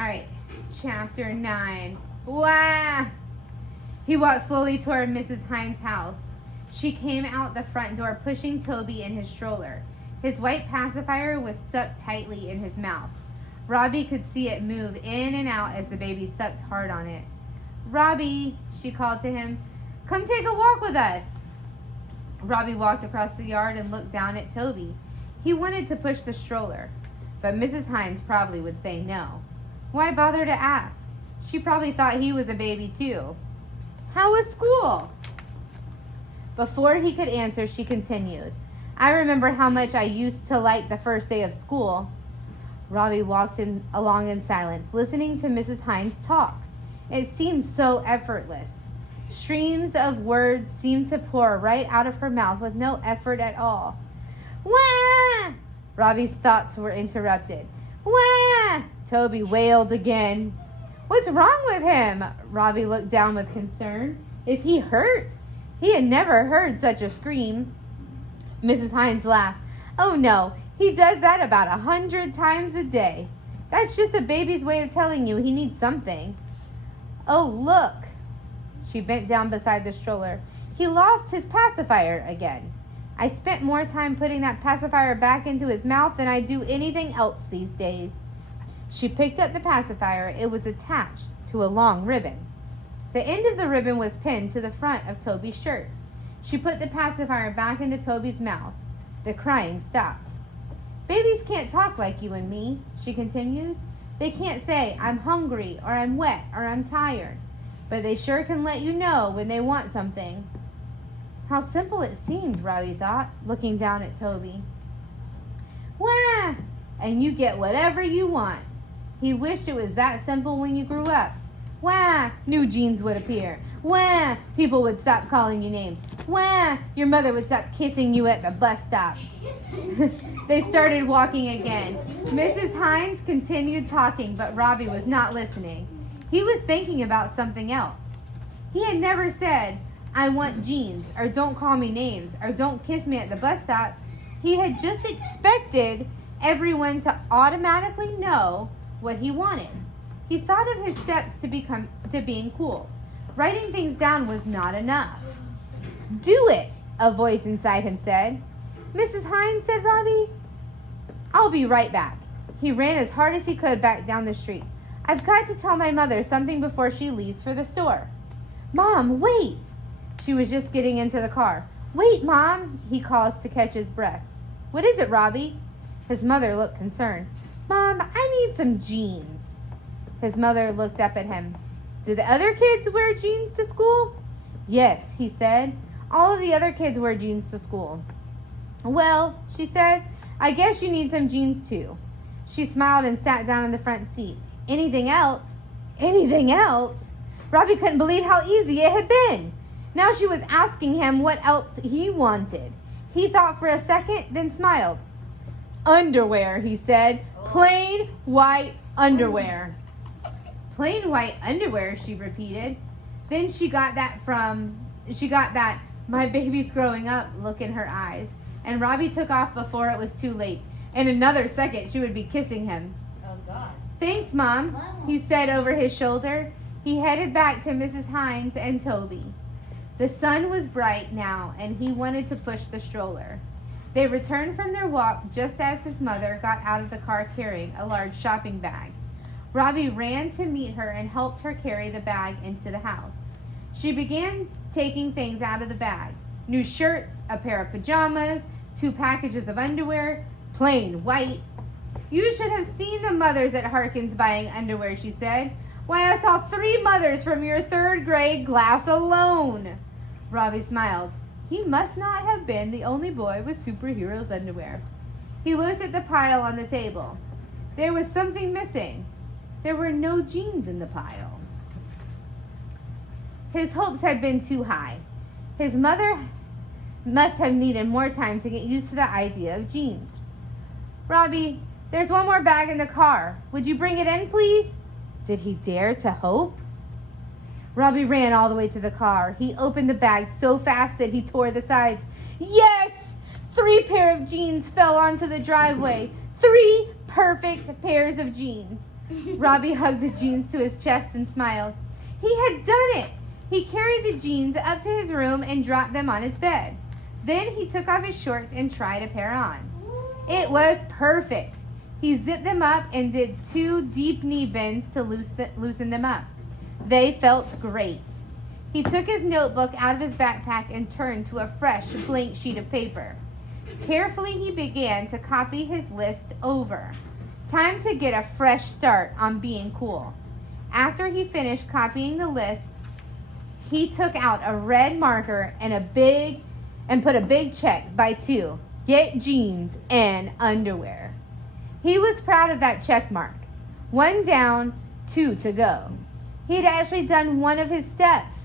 right, chapter 9. Wow! He walked slowly toward Mrs. Hines' house. She came out the front door pushing Toby in his stroller. His white pacifier was stuck tightly in his mouth. Robbie could see it move in and out as the baby sucked hard on it. "Robbie," she called to him, "come take a walk with us." Robbie walked across the yard and looked down at Toby. He wanted to push the stroller, but Mrs. Hines probably would say no. Why bother to ask? She probably thought he was a baby too. "How was school?" Before he could answer, she continued, "I remember how much I used to like the first day of school." Robbie walked along in silence, listening to Mrs. Hines talk. It seemed so effortless. Streams of words seemed to pour right out of her mouth with no effort at all. "Wah!" Robbie's thoughts were interrupted. "Wah!" Toby wailed again. "What's wrong with him?" Robbie looked down with concern. "Is he hurt?" He had never heard such a scream. Mrs. Hines laughed. "Oh no, he does that about 100 times a day. That's just a baby's way of telling you he needs something." "Oh, look." She bent down beside the stroller. "He lost his pacifier again. I spent more time putting that pacifier back into his mouth than I do anything else these days." She picked up the pacifier. It was attached to a long ribbon. The end of the ribbon was pinned to the front of Toby's shirt. She put the pacifier back into Toby's mouth. The crying stopped. "Babies can't talk like you and me," she continued. "They can't say, 'I'm hungry,' or 'I'm wet,' or 'I'm tired.' But they sure can let you know when they want something." How simple it seemed, Robbie thought, looking down at Toby. "Wah! And you get whatever you want." He wished it was that simple when you grew up. "Wah! New jeans would appear. Wah! People would stop calling you names. Wah! Your mother would stop kissing you at the bus stop." They started walking again. Mrs. Hines continued talking, but Robbie was not listening. He was thinking about something else. He had never said, "I want jeans," or "don't call me names," or "don't kiss me at the bus stop." He had just expected everyone to automatically know what he wanted. He thought of his steps to being cool. Writing things down was not enough. "Do it," a voice inside him said. "Mrs. Hines," said Robbie. "I'll be right back." He ran as hard as he could back down the street. "I've got to tell my mother something before she leaves for the store." "Mom, wait!" She was just getting into the car. "Wait, Mom," he calls to catch his breath. "What is it, Robbie?" His mother looked concerned. "Mom, I need some jeans." His mother looked up at him. "Do the other kids wear jeans to school?" "Yes," he said. "All of the other kids wear jeans to school." "Well," she said, "I guess you need some jeans too." She smiled and sat down in the front seat. "Anything else?" Anything else? Robbie couldn't believe how easy it had been. Now she was asking him what else he wanted. He thought for a second, then smiled. "Underwear," he said. "Plain white underwear." "Plain white underwear," she repeated. Then she got that "my baby's growing up" look in her eyes. And Robbie took off before it was too late. In another second, she would be kissing him. Oh, God. "Thanks, Mom," he said over his shoulder. He headed back to Mrs. Hines and Toby. The sun was bright now, and he wanted to push the stroller. They returned from their walk just as his mother got out of the car carrying a large shopping bag. Robbie ran to meet her and helped her carry the bag into the house. She began taking things out of the bag. New shirts, a pair of pajamas, 2 packages of underwear, plain white. "You should have seen the mothers at Harkins buying underwear," she said. "Why, I saw 3 mothers from your 3rd grade class alone." Robbie smiled. He must not have been the only boy with superheroes underwear. He looked at the pile on the table. There was something missing. There were no jeans in the pile. His hopes had been too high. His mother must have needed more time to get used to the idea of jeans. "Robbie, there's one more bag in the car. Would you bring it in, please?" Did he dare to hope? Robbie ran all the way to the car. He opened the bag so fast that he tore the sides. Yes! 3 pair of jeans fell onto the driveway. 3 perfect pairs of jeans. Robbie hugged the jeans to his chest and smiled. He had done it! He carried the jeans up to his room and dropped them on his bed. Then he took off his shorts and tried a pair on. It was perfect. He zipped them up and did 2 deep knee bends to loosen them up. They felt great. He took his notebook out of his backpack and turned to a fresh blank sheet of paper. Carefully, he began to copy his list over. Time to get a fresh start on being cool. After he finished copying the list, he took out a red marker and put a big check by 2. Get jeans and underwear. He was proud of that check mark. 1 down, 2 to go. He had actually done one of his steps,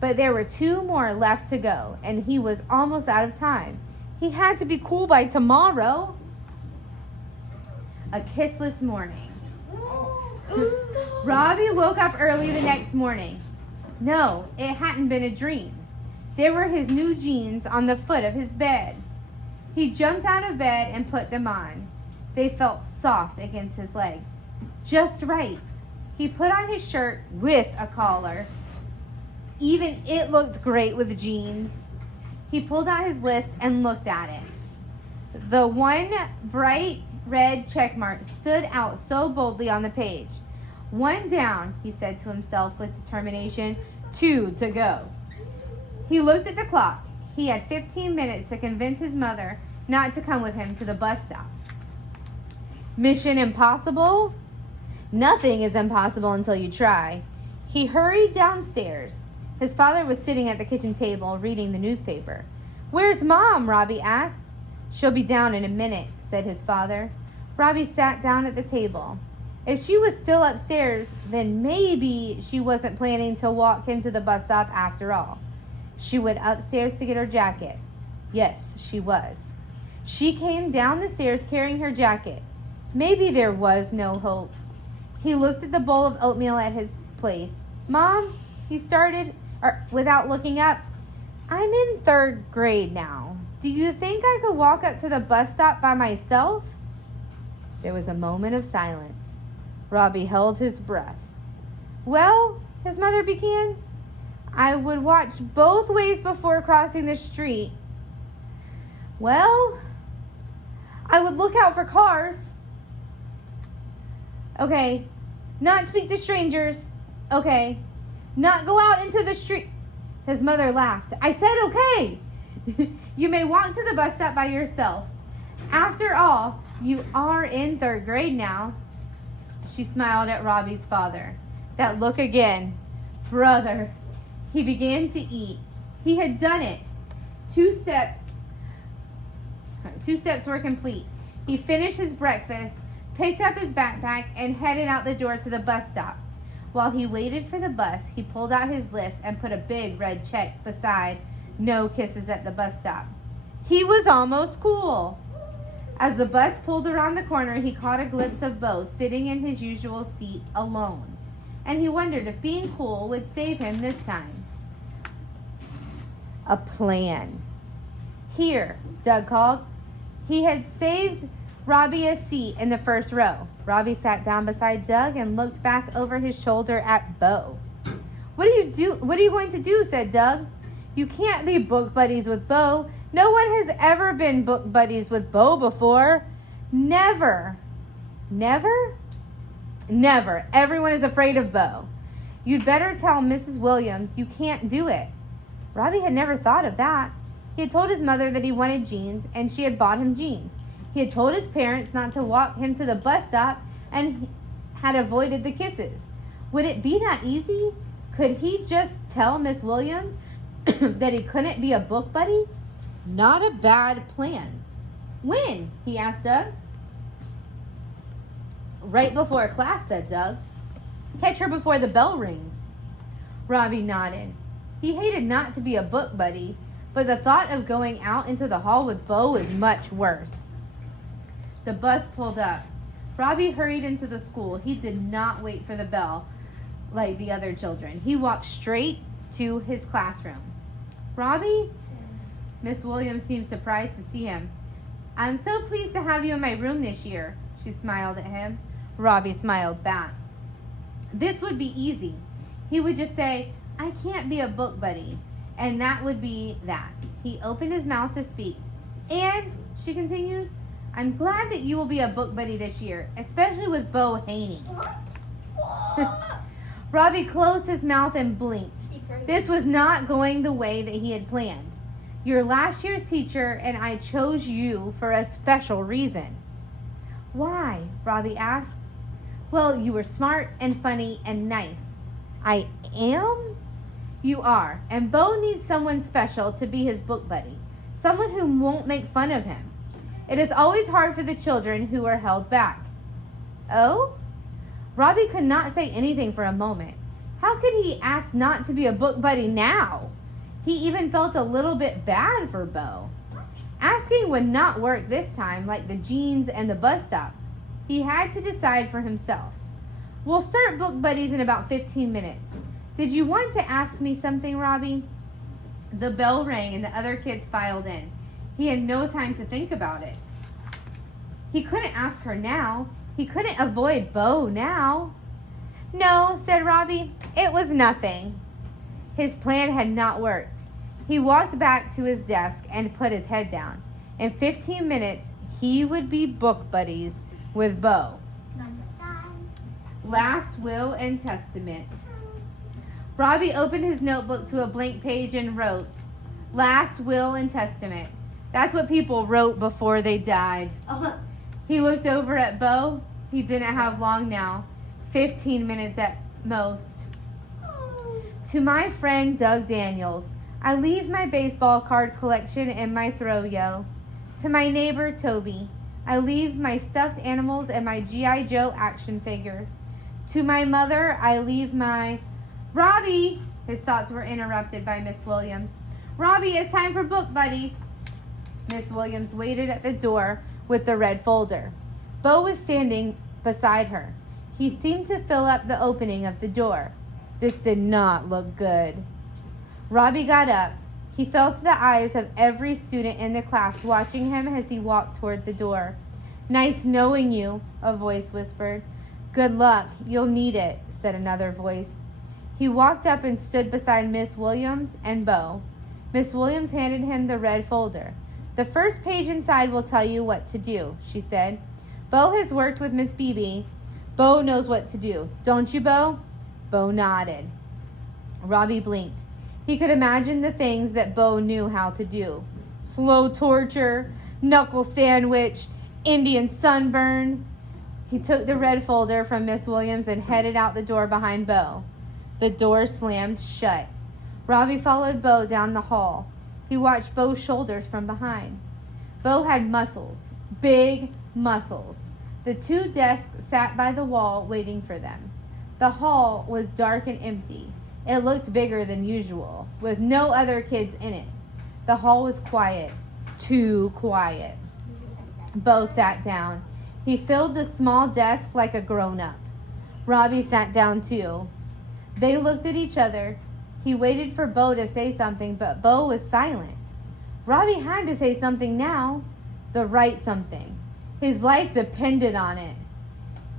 but there were 2 more left to go, and he was almost out of time. He had to be cool by tomorrow. A kissless morning. Robbie woke up early the next morning. No, it hadn't been a dream. There were his new jeans on the foot of his bed. He jumped out of bed and put them on. They felt soft against his legs. Just right. He put on his shirt with a collar. Even it looked great with jeans. He pulled out his list and looked at it. The one bright red check mark stood out so boldly on the page. 1 down, he said to himself with determination. 2 to go. He looked at the clock. He had 15 minutes to convince his mother not to come with him to the bus stop. Mission impossible? Nothing is impossible until you try. He hurried downstairs. His father was sitting at the kitchen table reading the newspaper. Where's Mom? Robbie asked. She'll be down in a minute, said his father. Robbie sat down at the table. If she was still upstairs, then maybe she wasn't planning to walk him to the bus stop after all. She went upstairs to get her jacket. Yes, she was. She came down the stairs carrying her jacket. Maybe there was no hope. He looked at the bowl of oatmeal at his place. Mom, he started, without looking up. I'm in 3rd grade now. Do you think I could walk up to the bus stop by myself? There was a moment of silence. Robbie held his breath. Well, his mother began, I would watch both ways before crossing the street. Well, I would look out for cars. Okay. Not speak to strangers. Okay. Not go out into the street. His mother laughed. I said okay. You may walk to the bus stop by yourself. After all, you are in 3rd grade now. She smiled at Robbie's father. That look again. Brother. He began to eat. He had done it. 2 steps were complete. He finished his breakfast, picked up his backpack, and headed out the door to the bus stop. While he waited for the bus, he pulled out his list and put a big red check beside no kisses at the bus stop. He was almost cool. As the bus pulled around the corner, he caught a glimpse of Bo sitting in his usual seat alone. And he wondered if being cool would save him this time. A plan. Here, Doug called. He had saved Robbie a seat in the first row. Robbie sat down beside Doug and looked back over his shoulder at Bo. What are you going to do? Said Doug. You can't be book buddies with Bo. No one has ever been book buddies with Bo before. Never. Never? Never. Everyone is afraid of Bo. You'd better tell Mrs. Williams you can't do it. Robbie had never thought of that. He had told his mother that he wanted jeans, and she had bought him jeans. He had told his parents not to walk him to the bus stop and had avoided the kisses. Would it be that easy? Could he just tell Miss Williams that he couldn't be a book buddy? Not a bad plan. When? He asked Doug. Right before class, said Doug. Catch her before the bell rings. Robbie nodded. He hated not to be a book buddy, but the thought of going out into the hall with Bo was much worse. The bus pulled up. Robbie hurried into the school. He did not wait for the bell like the other children. He walked straight to his classroom. Robbie? Miss Williams seemed surprised to see him. I'm so pleased to have you in my room this year. She smiled at him. Robbie smiled back. This would be easy. He would just say, I can't be a book buddy. And that would be that. He opened his mouth to speak. And, she continued, I'm glad that you will be a book buddy this year, especially with Bo Haney. Robbie closed his mouth and blinked. This was not going the way that he had planned. You're last year's teacher, and I chose you for a special reason. Why? Robbie asked. Well, you were smart and funny and nice. I am? You are. And Bo needs someone special to be his book buddy. Someone who won't make fun of him. It is always hard for the children who are held back. Oh? Robbie could not say anything for a moment. How could he ask not to be a book buddy now? He even felt a little bit bad for Bo. Asking would not work this time, like the jeans and the bus stop. He had to decide for himself. We'll start book buddies in about 15 minutes. Did you want to ask me something, Robbie? The bell rang and the other kids filed in. He had no time to think about it. He couldn't ask her now. He couldn't avoid Bo now. No, said Robbie. It was nothing. His plan had not worked. He walked back to his desk and put his head down. In 15 minutes, he would be book buddies with Bo. Last will and testament. Robbie opened his notebook to a blank page and wrote, Last will and testament. That's what people wrote before they died. He looked over at Bo. He didn't have long now. 15 minutes at most. To my friend Doug Daniels, I leave my baseball card collection and my throw-yo. To my neighbor Toby, I leave my stuffed animals and my G.I. Joe action figures. To my mother, I leave my... Robbie! His thoughts were interrupted by Miss Williams. Robbie, it's time for book buddies. Miss Williams waited at the door with the red folder. Bo was standing beside her. He seemed to fill up the opening of the door. This did not look good. Robbie got up. He felt the eyes of every student in the class watching him as he walked toward the door. Nice knowing you, a voice whispered. Good luck. You'll need it, said another voice. He walked up and stood beside Miss Williams and Bo. Miss Williams handed him the red folder. The first page inside will tell you what to do, she said. Bo has worked with Miss Beebe. Bo knows what to do. Don't you, Bo? Bo nodded. Robbie blinked. He could imagine the things that Bo knew how to do. Slow torture, knuckle sandwich, Indian sunburn. He took the red folder from Miss Williams and headed out the door behind Bo. The door slammed shut. Robbie followed Bo down the hall. He watched Bo's shoulders from behind. Bo had muscles, big muscles. The two desks sat by the wall waiting for them. The hall was dark and empty. It looked bigger than usual, with no other kids in it. The hall was quiet, too quiet. Bo sat down. He filled the small desk like a grown-up. Robbie sat down too. They looked at each other. He waited for Bo to say something, but Bo was silent. Robbie had to say something now. The right something. His life depended on it.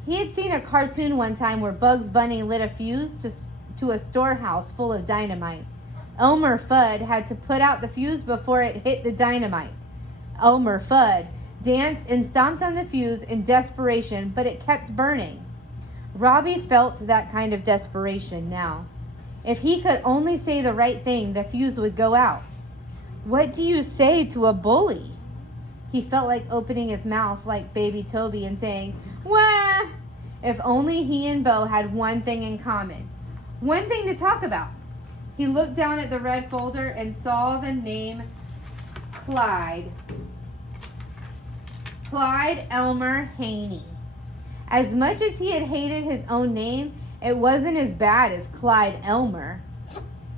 He had seen a cartoon one time where Bugs Bunny lit a fuse to a storehouse full of dynamite. Elmer Fudd had to put out the fuse before it hit the dynamite. Elmer Fudd danced and stomped on the fuse in desperation, but it kept burning. Robbie felt that kind of desperation now. If he could only say the right thing, the fuse would go out. What do you say to a bully? He felt like opening his mouth like baby Toby and saying, Wah! If only he and Bo had one thing in common. One thing to talk about. He looked down at the red folder and saw the name Clyde. Clyde Elmer Haney. As much as he had hated his own name, it wasn't as bad as Clyde Elmer.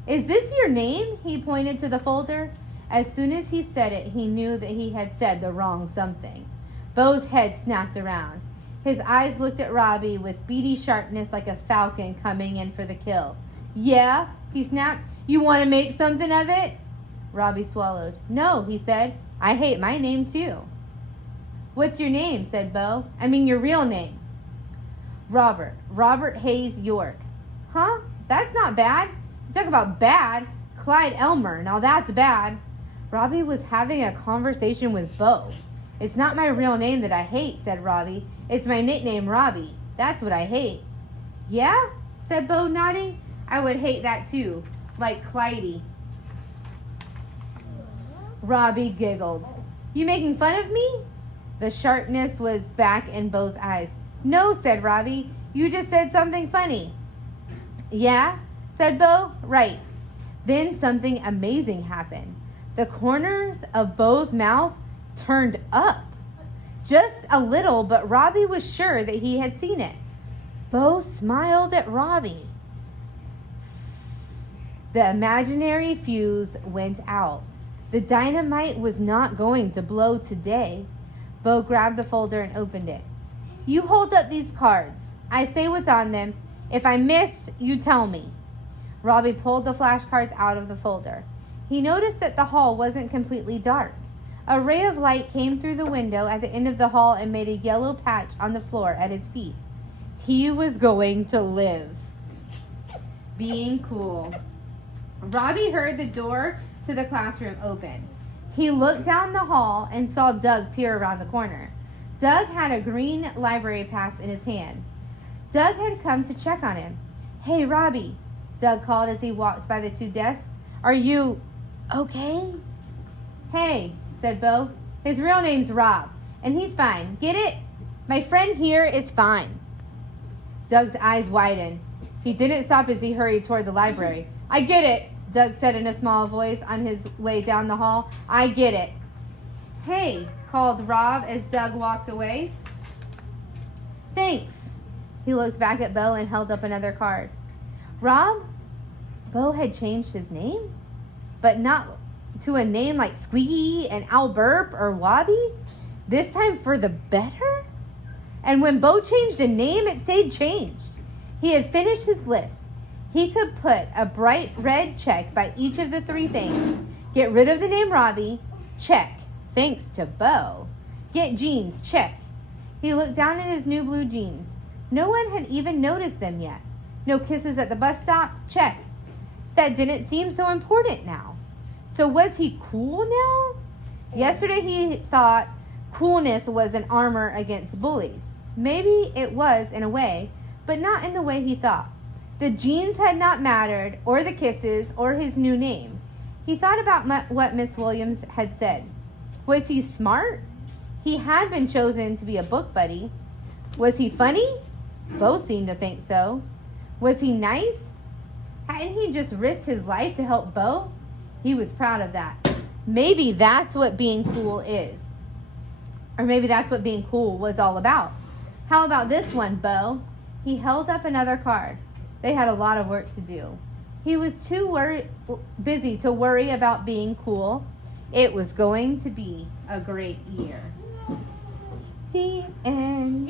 Is this your name? He pointed to the folder. As soon as he said it, he knew that he had said the wrong something. Bo's head snapped around. His eyes looked at Robbie with beady sharpness like a falcon coming in for the kill. Yeah, he snapped. You want to make something of it? Robbie swallowed. No, he said. I hate my name too. What's your name? Said Bo. I mean your real name. Robert Hayes York. Huh? That's not bad. Talk about bad. Clyde Elmer. Now that's bad. Robbie was having a conversation with Bo. It's not my real name that I hate, said Robbie. It's my nickname, Robbie. That's what I hate. Yeah? Said Bo, nodding. I would hate that too. Like Clydie. Robbie giggled. You making fun of me? The sharpness was back in Bo's eyes. No, said Robbie. You just said something funny. Yeah? Said Bo. Right. Then something amazing happened. The corners of Bo's mouth turned up. Just a little, but Robbie was sure that he had seen it. Bo smiled at Robbie. The imaginary fuse went out. The dynamite was not going to blow today. Bo grabbed the folder and opened it. You hold up these cards. I say what's on them. If I miss, you tell me. Robbie pulled the flashcards out of the folder. He noticed that the hall wasn't completely dark. A ray of light came through the window at the end of the hall and made a yellow patch on the floor at his feet. He was going to live. Being cool. Robbie heard the door to the classroom open. He looked down the hall and saw Doug peer around the corner. Doug had a green library pass in his hand. Doug had come to check on him. Hey, Robbie, Doug called as he walked by the two desks. Are you okay? Hey, said Bo. His real name's Rob, and he's fine. Get it? My friend here is fine. Doug's eyes widened. He didn't stop as he hurried toward the library. I get it, Doug said in a small voice on his way down the hall. I get it. Hey, called Rob as Doug walked away. Thanks. He looked back at Bo and held up another card. Rob? Bo had changed his name? But not to a name like Squeaky and Al Burp or Wobby? This time for the better? And when Bo changed a name, it stayed changed. He had finished his list. He could put a bright red check by each of the three things. Get rid of the name Robbie. Check. Thanks to Bo. Get jeans. Check. He looked down at his new blue jeans. No one had even noticed them yet. No kisses at the bus stop. Check. That didn't seem so important now. So was he cool now? Yesterday he thought coolness was an armor against bullies. Maybe it was in a way, but not in the way he thought. The jeans had not mattered, or the kisses, or his new name. He thought about what Miss Williams had said. Was he smart? He had been chosen to be a book buddy. Was he funny? Bo seemed to think so. Was he nice? Hadn't he just risked his life to help Bo? He was proud of that. Maybe that's what being cool is. Or maybe that's what being cool was all about. How about this one, Bo? He held up another card. They had a lot of work to do. He was too busy to worry about being cool. It was going to be a great year. The end.